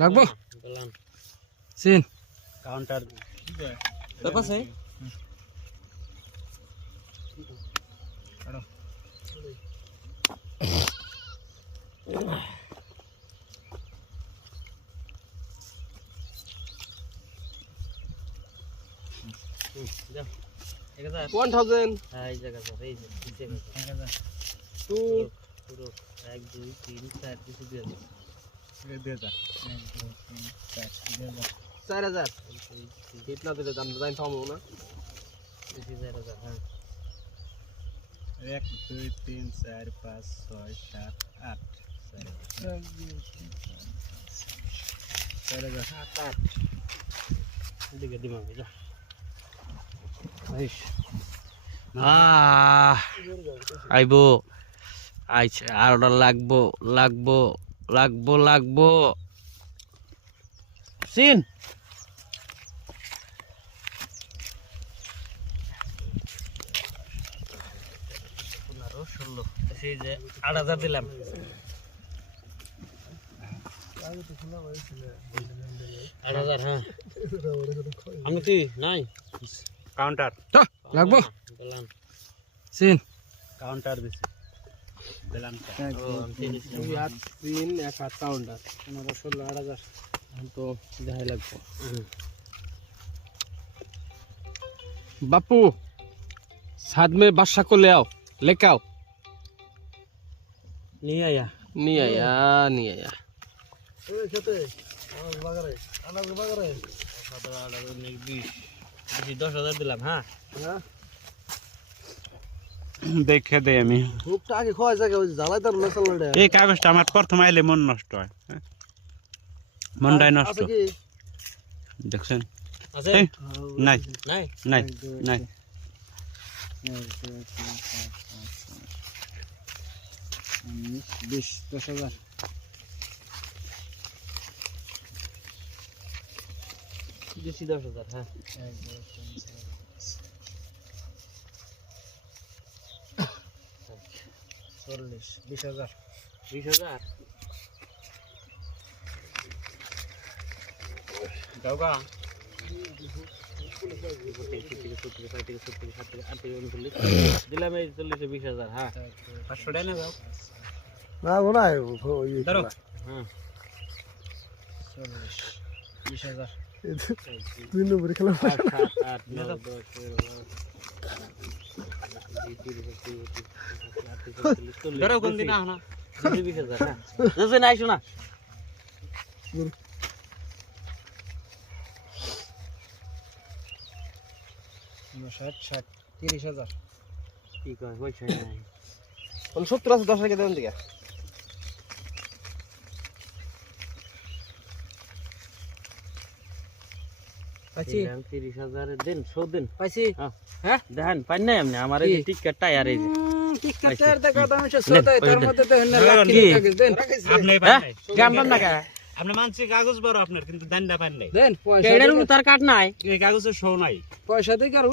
লাগবো scene counter তোর পাশে যা 1000 এই জায়গা স্যার এই যে 2 পুরো 1 2 3 4 কিছু দিয়ে দাও 4000 कितना দিলে দাম জানি থামো না 20000 হ্যাঁ 1 2 3 4 5 6 7 8 দিকে দিমা যা আইবো আইছে আর অর্ডার লাগবো সিন 15 16 সেই যে 8000 দিলাম হ্যাঁ আমি কি নাই কাউন্টার লাগবো বললাম সিন কাউন্টার দিছি দিলাম দুই আট তিন এক হাত কাউন্টার 15 16 8000 তো যাই লাগবো बापू साथ में बादशाह को ले आओ लेके आओ नहीं आया नहीं आया বেশি 10000 দিলাম হ্যাঁ দেখে দে আমি খুবটা আগে খাওয়া যায় ওই জ্বালাই তার না চালাটা এই কাগজটা আমার প্রথম আইলে মন নষ্ট হয় মনটাই নষ্ট দেখছেন আছে নাই নাই নাই নাই 20 10000 বেশি 10000 হ্যাঁ 20000 20000 দাওগা দিলাম এই 20000 হ্যাঁ 500 টাকা না দাও না গোনা ধরো হ্যাঁ 20000 দুই নম্বরে খেলা 8 9 10 ধরো কোন দিন না 20000 হ্যাঁ বুঝছেন আইছো না 60 30000 কি কয় পয়সা নাই 70 আছে 10 টাকা দেন দিকে পাইছি 30000 দিন 100 দিন পাইছি হ্যাঁ হ্যাঁ দেখেন পাই নাই আপনি আমার এই টিকেট টায়ার এই যে টিকেটের দেখা দাম 100 তার মধ্যে দেন না লাখ টাকা দেন আপনি পান নাই কেমন না কা আপনি মানছি কাগজ বড় আপনার কিন্তু দান্ডা পান নাই দেন পয়সা কেডার তার কাট নাই এই কাগজের শো নাই পয়সা দিয়ে আর